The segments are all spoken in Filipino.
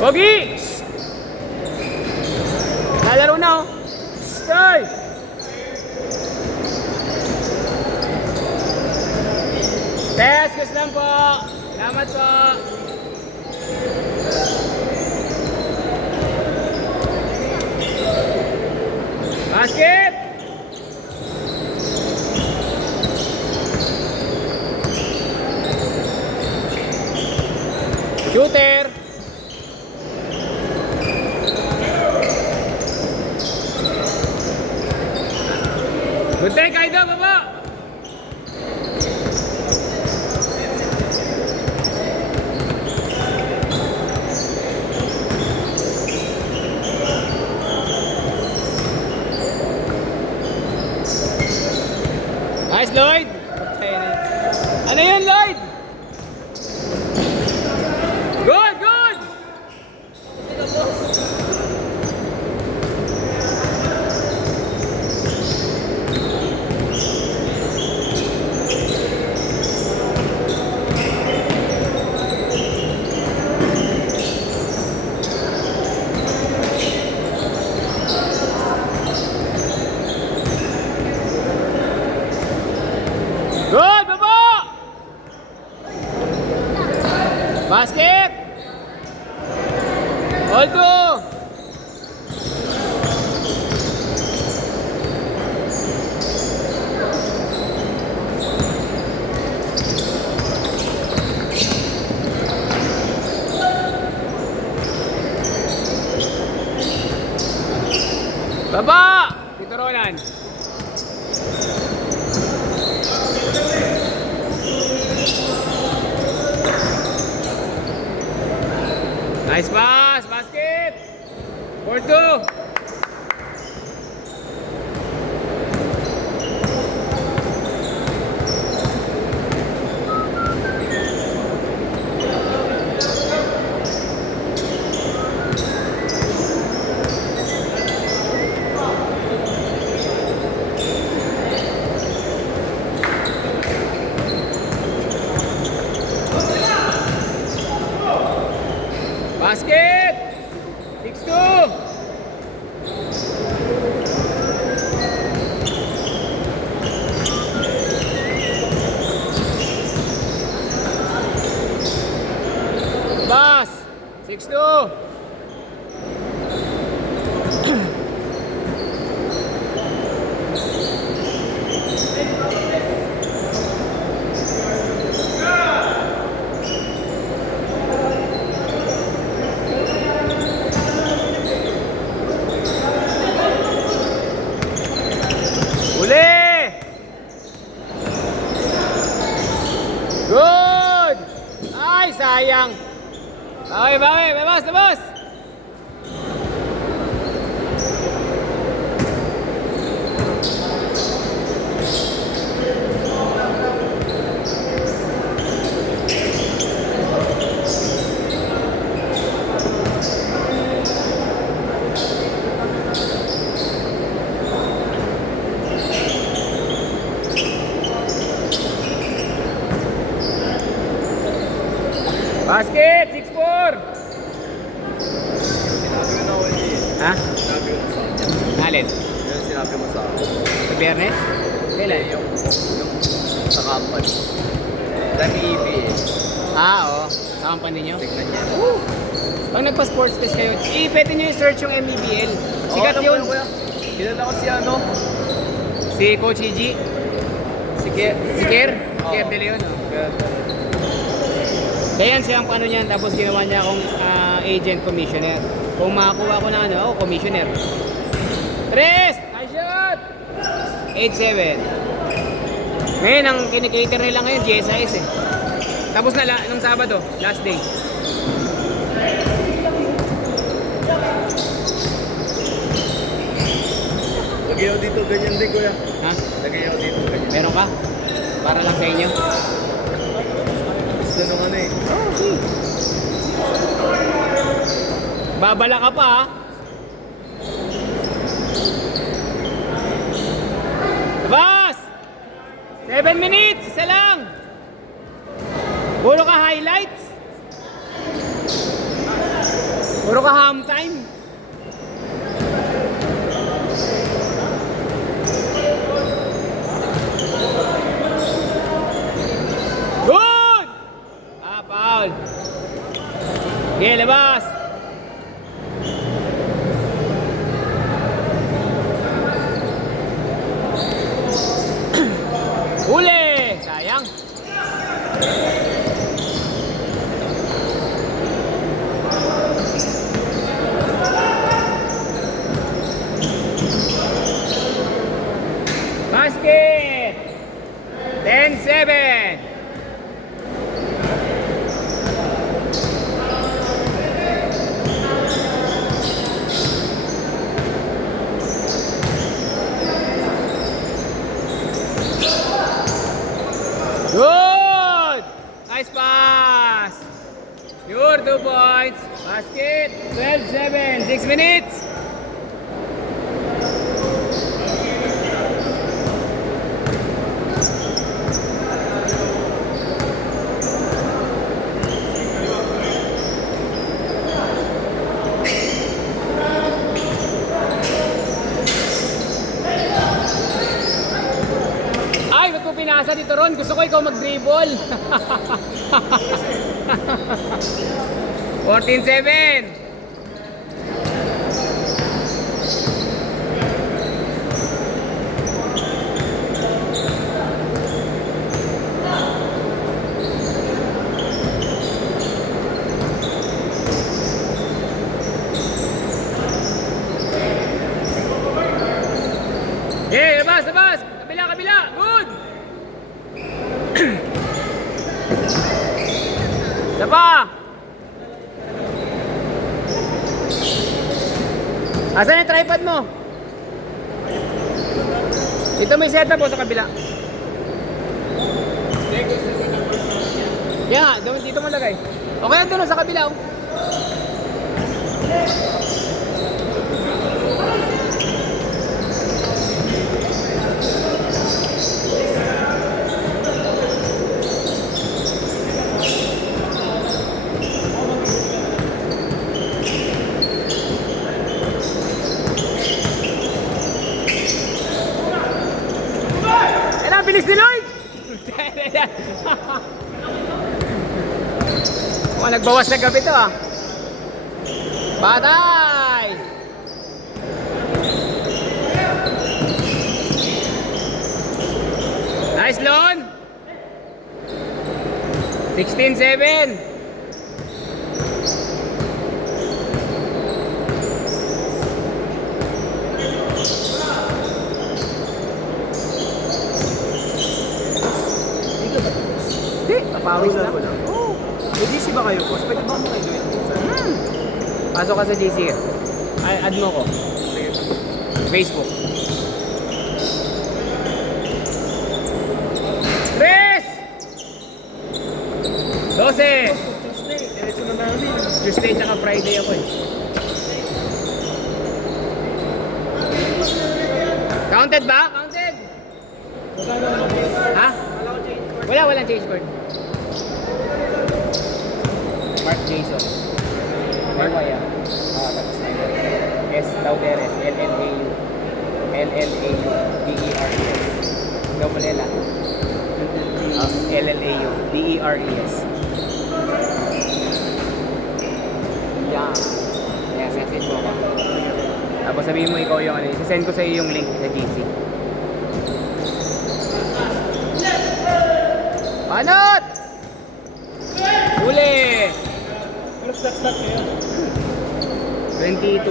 Pogi! Lalaro na oh. Stay! Test, gusto lang po. Salamat po. Basket! Shooter! Good day, Kaido, baba! Nice, Lloyd! Ano yun, Lloyd? Good, good! Good, baba! Basket! Hold to! Baba! Dito Ronan. Nice pass, basket. 4-2. Basket! 6-2! Pass! 6-2! Good! Ay, sayang. Okay, babas, babas. Basket, 6-4. Ha? Alin? Yung sinabi mo sa akin. Sa Biyernes? Kailan? Yung sa company. Dami Ah, oo. Sa company nyo? tignan niya. Pag nagpa-sports test kayo, pwede nyo i-search yung MEBL. Sikat yun. Kilala ko si ano? Si Coach Iji. Si Kier. Kier De Leon. Kaya yan siya ang paano niyan, tapos ginawa niya akong agent commissioner. Kung makakuha ko na ano, ako commissioner. Tres! Nice shot! 8-7. Ngayon, ang kinikater nila ngayon, GSIS eh. Tapos na nung Sabado, last day. Lagay ako dito, ganyan din kuya. Ha? Lagay ako dito, ganyan. Meron ka? Para lang sa inyo. Gusto nung ano eh. Okay. Babala ka pa ha? Labas! 7 minutes! Isa lang! Puro ka highlights? Puro ka ham time. Good! Ah, foul. Okay, labas. Huli! Sayang. Basket! 10-7. Good! Nice pass! Your 2 points. Basket. 12-7. 6 minutes. Ay, ba't mo pinasa dito, Ron? Gusto ko ikaw mag-dribble. 14-7. Yeah, labas, labas! Kabila, kabila! Good! Isa pa! Asan yung tripod mo? Dito may setup po sa kabila. Yeah, dito mo lagay. Okay, doon sa kabila. Oh. Bilis ni Lloyd! Mukhang nagbawas na gabi to ah. Patay! Nice Lon! 16-7. Pawis na. Oo. May GC ba kayo, boss? Pwede ba mo kayo join? Pasok ka sa GC. Ay, add mo ko. Facebook. Chris! 12! Tuesday. Diretso na namin. Tuesday tsaka Friday ako eh. Counted ba? Counted? Ha? Walang change code. Mark Jason. Merwaya. Tapos na yun. S. Lauderes. LLAU. LLAU. DERES. Double L ah. LLAU. DERES. Yan. Yan, message mo ako. Tapos sabihin mo ikaw yung ano. Isasend ko sa iyo yung link sa GC. Panot! Huli! Pero stat kayo? 22.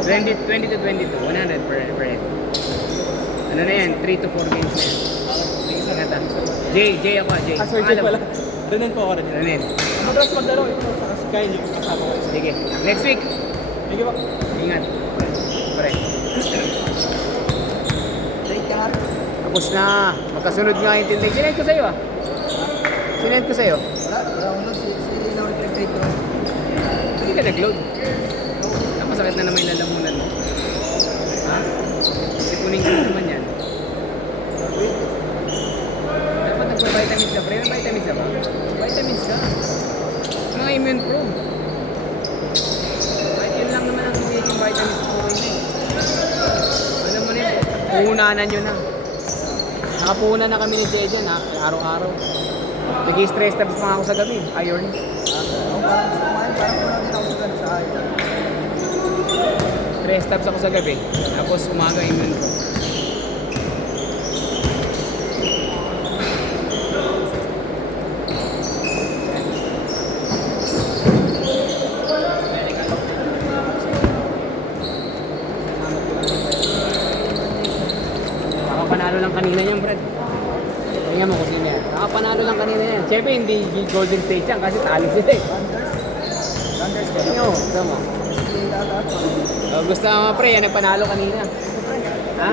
20 to 22. 100 per head. Ano na yan? 3 to 4 games na yan. Ingat ah. Jay ako ah, Jay. Sir Jay pala. Renan po ako rin. Renan. Madalas maglaro. Ito sa Kyle yung kasama ko. Sige. Next week. Sige ba? Ingat. Pare. Jay Car. Tapos na. Magkasunod nga yung tindig. Sinend ko sa'yo ah. Sinend ko sa'yo. Wala ko nun. Sili na ulit yung trade ko. Hindi ka nag-load. Napasakit na naman yung lalamunan mo. Ha? Sipunin ko naman yan. Dapat nagpa-vitamins ka. Pre, may vitamins ka ba? Vitamins ka. Mga Immune Pro. Pinunanan nyo na. Nakapunan na kami ni Jejen ha, araw-araw. Nag-stress taps pa nga ako sa gabi. Iron. Ako parang gusto kumain, parang wala din ako sa ganun sa akin. Stress taps ako sa gabi. Tapos umaga immune ko. Nakapanalo lang kanina yan, Brad. Tingnan mo kung sino yan. Nakapanalo lang kanina yan. Siyempre hindi Golden State yan kasi talo sila eh. Thunders ka Tingnan mo, tingnan mo. Oh, gusto mo pre, yan ang panalo kanina. Ha?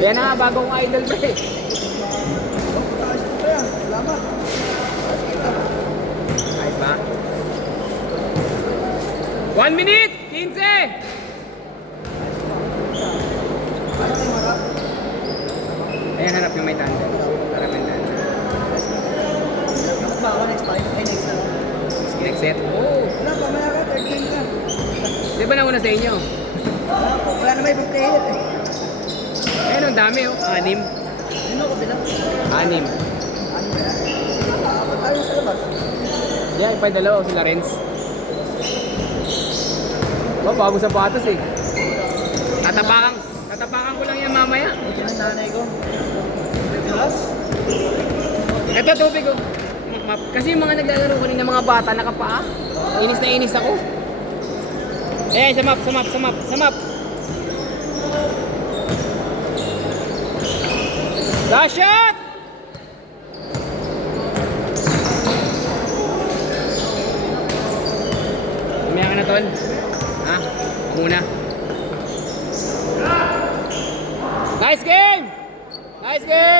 Yan na nga, bagong idol pre. Salamat. Ayos ba? 1 minute! 15! Ayan, harap yung may thunder. Harap yung thunder. Dapat ba ako next time? Ay, next time. Sige, next set. Oo. Wala, pamaya ka, third game ka. Di ba nauna sa inyo? Wala na may ibang player eh. Ayun, ang dami oh. 6. Sino ko bilang? 6. Ano ba yan? Apat tayo sa labas. Yan, pa dalawa sila Renz. Oh, bago sapatos eh. Tatapakan ko lang yan mamaya. Ito ng nanay ko. Plus? Ito, tubig ko. Kasi yung mga naglalaro kanina mga bata nakapaa. Inis na inis ako. Eh, samap. Last shot! Umaya ka na, Tol. Ha? Muna. Nice game! Nice game!